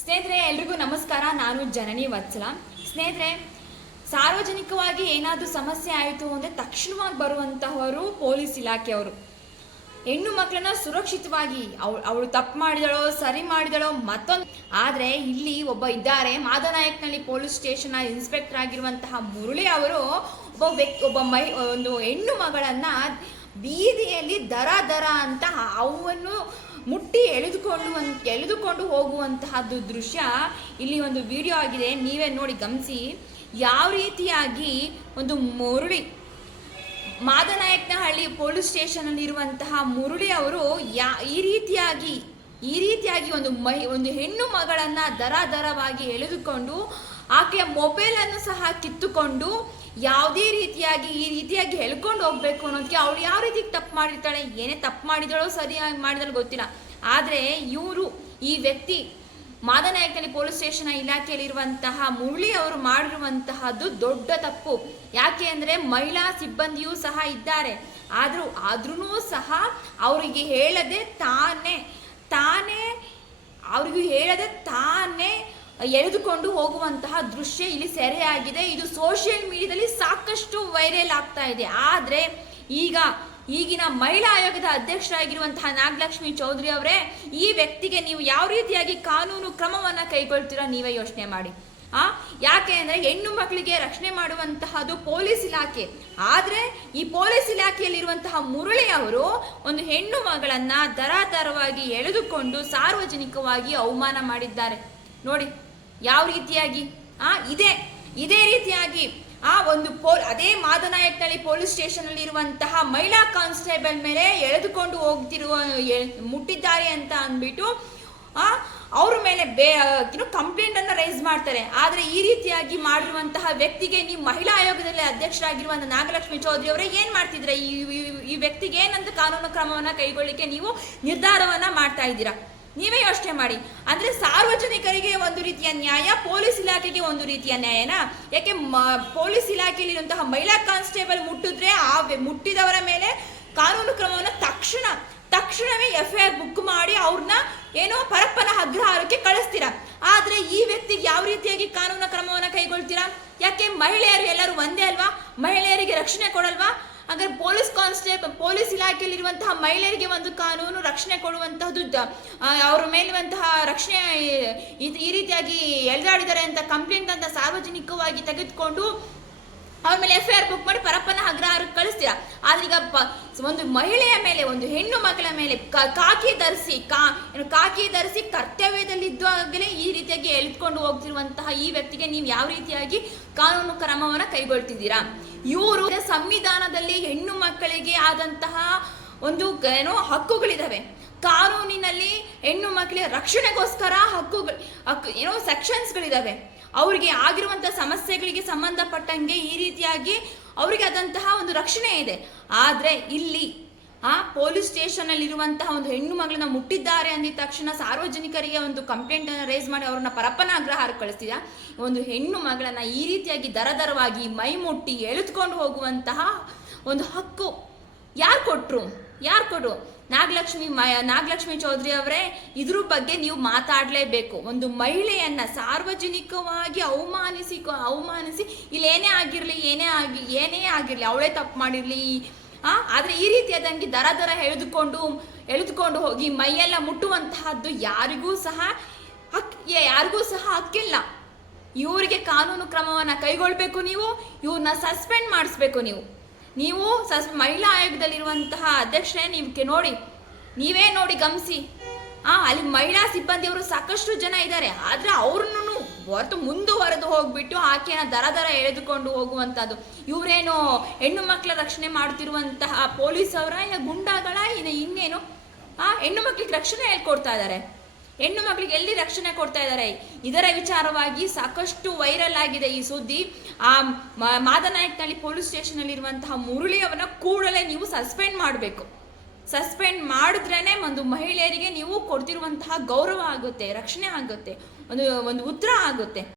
ಸ್ನೇಹಿತರೆ, ಎಲ್ರಿಗೂ ನಮಸ್ಕಾರ. ನಾನು ಜನನಿ ವತ್ಸಲ. ಸ್ನೇಹಿತರೆ, ಸಾರ್ವಜನಿಕವಾಗಿ ಏನಾದರೂ ಸಮಸ್ಯೆ ಆಯಿತು ಅಂದರೆ ತಕ್ಷಣವಾಗಿ ಬರುವಂತಹವರು ಪೊಲೀಸ್ ಇಲಾಖೆಯವರು. ಹೆಣ್ಣು ಮಕ್ಕಳನ್ನ ಸುರಕ್ಷಿತವಾಗಿ ಅವಳು ಅವಳು ತಪ್ಪು ಮಾಡಿದಳೋ, ಸರಿ ಮಾಡಿದಳೋ ಮತ್ತೊಂದು ಆದರೆ ಇಲ್ಲಿ ಒಬ್ಬ ಇದ್ದಾರೆ. ಮಾದನಾಯಕನಲ್ಲಿ ಪೊಲೀಸ್ ಸ್ಟೇಷನ್ ಇನ್ಸ್ಪೆಕ್ಟರ್ ಆಗಿರುವಂತಹ ಮುರಳಿ ಅವರು ಒಬ್ಬ ವ್ಯಕ್ತಿ ಒಬ್ಬ ಮಹಿ ಒಂದು ಹೆಣ್ಣು ಮಗಳನ್ನ ಬೀದಿಯಲ್ಲಿ ದರ ದರ ಅಂತ ಅವನ್ನು ಮುಟ್ಟಿ ಎಳೆದುಕೊಂಡು ಎಳೆದುಕೊಂಡು ಹೋಗುವಂತಹದ್ದು ದೃಶ್ಯ ಇಲ್ಲಿ ಒಂದು ವಿಡಿಯೋ ಆಗಿದೆ. ನೀವೇ ನೋಡಿ, ಗಮನಿಸಿ. ಯಾವ ರೀತಿಯಾಗಿ ಒಂದು ಮುರುಳಿ, ಮಾದನಾಯಕನಹಳ್ಳಿ ಪೊಲೀಸ್ ಸ್ಟೇಷನ್ ಇರುವಂತಹ ಮುರುಳಿ ಅವರು ಯಾ, ಈ ರೀತಿಯಾಗಿ ಈ ರೀತಿಯಾಗಿ ಒಂದು ಮಹಿ, ಒಂದು ಹೆಣ್ಣು ಮಗಳನ್ನ ದರ ದರವಾಗಿ ಎಳೆದುಕೊಂಡು ಆಕೆಯ ಮೊಬೈಲ್ ಅನ್ನು ಸಹ ಕಿತ್ತುಕೊಂಡು ಯಾವುದೇ ರೀತಿಯಾಗಿ ಈ ರೀತಿಯಾಗಿ ಹೇಳ್ಕೊಂಡು ಹೋಗ್ಬೇಕು ಅನ್ನೋದಕ್ಕೆ ಅವಳು ಯಾವ ರೀತಿ ತಪ್ಪು ಮಾಡಿರ್ತಾಳೆ, ಏನೇ ತಪ್ಪು ಮಾಡಿದಳೋ ಸರಿಯಾಗಿ ಮಾಡಿದಳು ಗೊತ್ತಿಲ್ಲ. ಆದರೆ ಇವರು ಈ ವ್ಯಕ್ತಿ ಮಾದನಾಯಕನಲ್ಲಿ ಪೊಲೀಸ್ ಸ್ಟೇಷನ್ ಇಲಾಖೆಯಲ್ಲಿರುವಂತಹ ಮುರಳಿ ಅವರು ಮಾಡಿರುವಂತಹದ್ದು ದೊಡ್ಡ ತಪ್ಪು. ಯಾಕೆ ಅಂದರೆ ಮಹಿಳಾ ಸಿಬ್ಬಂದಿಯೂ ಸಹ ಇದ್ದಾರೆ. ಆದರೂ ಆದ್ರೂ ಸಹ ಅವರಿಗೆ ಹೇಳದೆ ತಾನೇ ತಾನೇ, ಅವ್ರಿಗೂ ಹೇಳದೆ ತಾನೇ ಎಳೆದುಕೊಂಡು ಹೋಗುವಂತಹ ದೃಶ್ಯ ಇಲ್ಲಿ ಸೆರೆಯಾಗಿದೆ. ಇದು ಸೋಷಿಯಲ್ ಮೀಡಿಯಾದಲ್ಲಿ ಸಾಕಷ್ಟು ವೈರಲ್ ಆಗ್ತಾ ಇದೆ. ಆದರೆ ಈಗ ಈಗಿನ ಮಹಿಳಾ ಆಯೋಗದ ಅಧ್ಯಕ್ಷರಾಗಿರುವಂತಹ ನಾಗಲಕ್ಷ್ಮಿ ಚೌಧರಿ ಅವರೇ, ಈ ವ್ಯಕ್ತಿಗೆ ನೀವು ಯಾವ ರೀತಿಯಾಗಿ ಕಾನೂನು ಕ್ರಮವನ್ನ ಕೈಗೊಳ್ತೀರಾ ನೀವೇ ಯೋಚನೆ ಮಾಡಿ. ಆ, ಯಾಕೆ ಅಂದ್ರೆ ಹೆಣ್ಣು ಮಕ್ಕಳಿಗೆ ರಕ್ಷಣೆ ಮಾಡುವಂತಹದ್ದು ಪೊಲೀಸ್ ಇಲಾಖೆ. ಆದ್ರೆ ಈ ಪೊಲೀಸ್ ಇಲಾಖೆಯಲ್ಲಿರುವಂತಹ ಮುರಳಿ ಅವರು ಒಂದು ಹೆಣ್ಣು ಮಗಳನ್ನ ದರಾದರವಾಗಿ ಎಳೆದುಕೊಂಡು ಸಾರ್ವಜನಿಕವಾಗಿ ಅವಮಾನ ಮಾಡಿದ್ದಾರೆ. ನೋಡಿ ಯಾವ ರೀತಿಯಾಗಿ? ಆ, ಇದೆ. ಇದೇ ರೀತಿಯಾಗಿ ಆ ಒಂದು ಪೋಲ್, ಅದೇ ಮಾದನಾಯಕನಹಳ್ಳಿ ಪೊಲೀಸ್ ಸ್ಟೇಷನ್ ಅಲ್ಲಿ ಇರುವಂತಹ ಮಹಿಳಾ ಕಾನ್ಸ್ಟೇಬಲ್ ಮೇಲೆ ಎಳೆದುಕೊಂಡು ಹೋಗ್ತಿರುವ ಮುಟ್ಟಿದ್ದಾರೆ ಅಂತ ಅಂದ್ಬಿಟ್ಟು, ಆ, ಅವ್ರ ಮೇಲೆ ಬೇ ಕಂಪ್ಲೇಂಟ್ ಅನ್ನ ರೈಸ್ ಮಾಡ್ತಾರೆ. ಆದ್ರೆ ಈ ರೀತಿಯಾಗಿ ಮಾಡಿರುವಂತಹ ವ್ಯಕ್ತಿಗೆ ನೀವು ಮಹಿಳಾ ಆಯೋಗದಲ್ಲಿ ಅಧ್ಯಕ್ಷರಾಗಿರುವ ನಾಗಲಕ್ಷ್ಮಿ ಚೌಧರಿ ಅವರೇ ಏನ್ ಮಾಡ್ತಿದ್ರೆ? ಈ ವ್ಯಕ್ತಿಗೆ ಏನಂತ ಕಾನೂನು ಕ್ರಮವನ್ನ ಕೈಗೊಳ್ಳಿಕ್ಕೆ ನೀವು ನಿರ್ಧಾರವನ್ನ ಮಾಡ್ತಾ ಇದ್ದೀರಾ? ನೀವೇ ಯೋಚನೆ ಮಾಡಿ. ಅಂದ್ರೆ ಸಾರ್ವಜನಿಕರಿಗೆ ಒಂದು ರೀತಿಯ ನ್ಯಾಯ, ಪೊಲೀಸ್ ಇಲಾಖೆಗೆ ಒಂದು ರೀತಿಯ ನ್ಯಾಯನಾ? ಯಾಕೆ ಮ- ಪೊಲೀಸ್ ಇಲಾಖೆಯಲ್ಲಿರುವಂತಹ ಮಹಿಳಾ ಕಾನ್ಸ್ಟೇಬಲ್ ಮುಟ್ಟಿದ್ರೆ ಆ ಮುಟ್ಟಿದವರ ಮೇಲೆ ಕಾನೂನು ಕ್ರಮವನ್ನು ತಕ್ಷಣ, ತಕ್ಷಣವೇ ಎಫ್ ಐ ಆರ್ ಬುಕ್ ಮಾಡಿ ಅವ್ರನ್ನ ಏನೋ ಪರಪ್ಪನ ಅಗ್ರಹಾರಕ್ಕೆ ಕಳಿಸ್ತೀರಾ. ಆದ್ರೆ ಈ ವ್ಯಕ್ತಿಗೆ ಯಾವ ರೀತಿಯಾಗಿ ಕಾನೂನು ಕ್ರಮವನ್ನು ಕೈಗೊಳ್ತೀರಾ? ಯಾಕೆ ಮಹಿಳೆಯರು ಎಲ್ಲರೂ ಒಂದೇ ಅಲ್ವಾ? ಮಹಿಳೆಯರಿಗೆ ರಕ್ಷಣೆ ಕೊಡಲ್ವಾ? ಹಾಗಾದ್ರೆ ಪೊಲೀಸ್ ಕಾನ್ಸ್ಟೇಬಲ್ ಪೊಲೀಸ್ ಇಲಾಖೆಯಲ್ಲಿರುವಂತಹ ಮಹಿಳೆಯರಿಗೆ ಒಂದು ಕಾನೂನು ರಕ್ಷಣೆ ಕೊಡುವಂತಹದ್ದು ಅವ್ರ ಮೇಲಿರುವಂತಹ ರಕ್ಷಣೆ, ಈ- ರೀತಿಯಾಗಿ ಎಳೆದಾಡಿದ್ದಾರೆ ಅಂತ ಕಂಪ್ಲೇಂಟ್ ಅಂತ ಸಾರ್ವಜನಿಕವಾಗಿ ತೆಗೆದುಕೊಂಡು ಅವ್ರ ಮೇಲೆ ಎಫ್ ಐ ಆರ್ ಬುಕ್ ಮಾಡಿ ಪರಪ್ಪನ ಅಗ್ರಹಾರಕ್ಕೆ ಕಳಿಸ್ತೀರಾ? ಆದ್ರೆ ಈಗ ಒಂದು ಮಹಿಳೆಯ ಮೇಲೆ, ಒಂದು ಹೆಣ್ಣು ಮಗಳ ಮೇಲೆ ಕಾಕಿ ಧರಿಸಿ, ಕಾ ಕಾಕಿ ಧರಿಸಿ ಕರ್ತವ್ಯದಲ್ಲಿದ್ದಾಗಲೇ ಈ ಎಳ್ಕೊಂಡು ಹೋಗ್ತಿರುವಂತಹ ಈ ವ್ಯಕ್ತಿಗೆ ನೀವು ಯಾವ ರೀತಿಯಾಗಿ ಕಾನೂನು ಕ್ರಮವನ್ನ ಕೈಗೊಳ್ತಿದ್ದೀರಾ? ಇವರು ಸಂವಿಧಾನದಲ್ಲಿ ಹೆಣ್ಣು ಮಕ್ಕಳಿಗೆ ಆದಂತಹ ಒಂದು ಏನೋ ಹಕ್ಕುಗಳಿದಾವೆ. ಕಾನೂನಿನಲ್ಲಿ ಹೆಣ್ಣು ಮಕ್ಕಳಿಗೆ ರಕ್ಷಣೆಗೋಸ್ಕರ ಹಕ್ಕುಗಳು, ಹಕ್ಕು ಏನೋ ಸೆಕ್ಷನ್ಸ್ಗಳಿದಾವೆ ಅವರಿಗೆ ಆಗಿರುವಂಥ ಸಮಸ್ಯೆಗಳಿಗೆ ಸಂಬಂಧಪಟ್ಟಂಗೆ ಈ ರೀತಿಯಾಗಿ ಅವರಿಗೆ ಆದಂತಹ ಒಂದು ರಕ್ಷಣೆ ಇದೆ. ಆದರೆ ಇಲ್ಲಿ ಆ ಪೊಲೀಸ್ ಸ್ಟೇಷನ್ ಅಲ್ಲಿ ಇರುವಂತಹ ಒಂದು ಹೆಣ್ಣು ಮಗಳನ್ನ ಮುಟ್ಟಿದ್ದಾರೆ ಅಂದಿದ ತಕ್ಷಣ ಸಾರ್ವಜನಿಕರಿಗೆ ಒಂದು ಕಂಪ್ಲೇಂಟ್ ಅನ್ನು ರೈಸ್ ಮಾಡಿ ಅವ್ರನ್ನ ಪರಪ್ಪನ ಅಗ್ರಹಾರ ಕಳಿಸ್ತಿದ ಒಂದು ಹೆಣ್ಣು ಮಗಳನ್ನ ಈ ರೀತಿಯಾಗಿ ದರದರವಾಗಿ ಮೈ ಮುಟ್ಟಿ ಎಳೆದುಕೊಂಡು ಹೋಗುವಂತಹ ಒಂದು ಹಕ್ಕು ಯಾರು ಕೊಟ್ರು? ಯಾರು ಕೊಟ್ರು? ನಾಗಲಕ್ಷ್ಮಿ ನಾಗಲಕ್ಷ್ಮಿ ಚೌಧರಿ ಅವರೇ, ಇದ್ರ ಬಗ್ಗೆ ನೀವು ಮಾತಾಡಲೇಬೇಕು. ಒಂದು ಮಹಿಳೆಯನ್ನ ಸಾರ್ವಜನಿಕವಾಗಿ ಅವಮಾನಿಸಿ ಅವಮಾನಿಸಿ ಏನೇ ಆಗಿರ್ಲಿ, ಏನೇ ಆಗಿ, ಏನೇ ಆಗಿರಲಿ, ಅವಳೇ ತಪ್ಪು ಮಾಡಿರ್ಲಿ ಆ? ಆದ್ರೆ ಈ ರೀತಿಯಾದಂಗೆ ದರ ದರ ಎಳೆದುಕೊಂಡು ಎಳೆದುಕೊಂಡು ಹೋಗಿ ಮೈಯೆಲ್ಲ ಮುಟ್ಟುವಂತಹದ್ದು ಯಾರಿಗೂ ಸಹ ಹಕ್ ಯಾರಿಗೂ ಸಹ ಹಕ್ಕಿಲ್ಲ. ಇವರಿಗೆ ಕಾನೂನು ಕ್ರಮವನ್ನ ಕೈಗೊಳ್ಬೇಕು ನೀವು ಇವ್ರನ್ನ ಸಸ್ಪೆಂಡ್ ಮಾಡಿಸ್ಬೇಕು ನೀವು. ನೀವು ಸಸ್, ಮಹಿಳಾ ಆಯೋಗದಲ್ಲಿರುವಂತಹ ಅಧ್ಯಕ್ಷರೇ ನೀವು ನೋಡಿ, ನೀವೇ ನೋಡಿ ಗಮನಿಸಿ. ಆ, ಅಲ್ಲಿ ಮಹಿಳಾ ಸಿಬ್ಬಂದಿಯವರು ಸಾಕಷ್ಟು ಜನ ಇದ್ದಾರೆ, ಆದ್ರೆ ಅವ್ರನ್ನು ಹೊರತು ಮುಂದುವರೆದು ಹೋಗ್ಬಿಟ್ಟು ಆಕೆಯ ದರ ದರ ಎಳೆದುಕೊಂಡು ಹೋಗುವಂತದ್ದು ಇವರೇನು ಹೆಣ್ಣು ಮಕ್ಕಳ ರಕ್ಷಣೆ ಮಾಡ್ತಿರುವಂತಹ ಪೊಲೀಸ್ ಅವರ ಇಲ್ಲ ಗುಂಡಾಗಳ ಇನ್ನ ಇನ್ನೇನು? ಆ, ಹೆಣ್ಣು ಮಕ್ಕಳಿಗೆ ರಕ್ಷಣೆ ಹೇಳ್ಕೊಡ್ತಾ ಇದ್ದಾರೆ ಹೆಣ್ಣು ಮಕ್ಕಳಿಗೆ ಎಲ್ಲಿ ರಕ್ಷಣೆ ಕೊಡ್ತಾ ಇದ್ದಾರೆ ಇದರ ವಿಚಾರವಾಗಿ ಸಾಕಷ್ಟು ವೈರಲ್ ಆಗಿದೆ ಈ ಸುದ್ದಿ. ಆ ಮಾದನಾಯಕನಹಳ್ಳಿ ಪೊಲೀಸ್ ಸ್ಟೇಷನ್ ಅಲ್ಲಿ ಇರುವಂತಹ ಮುರಳಿಯವನ್ನ ಕೂಡಲೇ ನೀವು ಸಸ್ಪೆಂಡ್ ಮಾಡಬೇಕು. ಸಸ್ಪೆಂಡ್ ಮಾಡಿದ್ರೇ ಒಂದು ಮಹಿಳೆಯರಿಗೆ ನೀವು ಕೊಡ್ತಿರುವಂತಹ ಗೌರವ ಆಗುತ್ತೆ ರಕ್ಷಣೆ ಆಗುತ್ತೆ ಒಂದು ಒಂದು ಉತ್ತರ ಆಗುತ್ತೆ.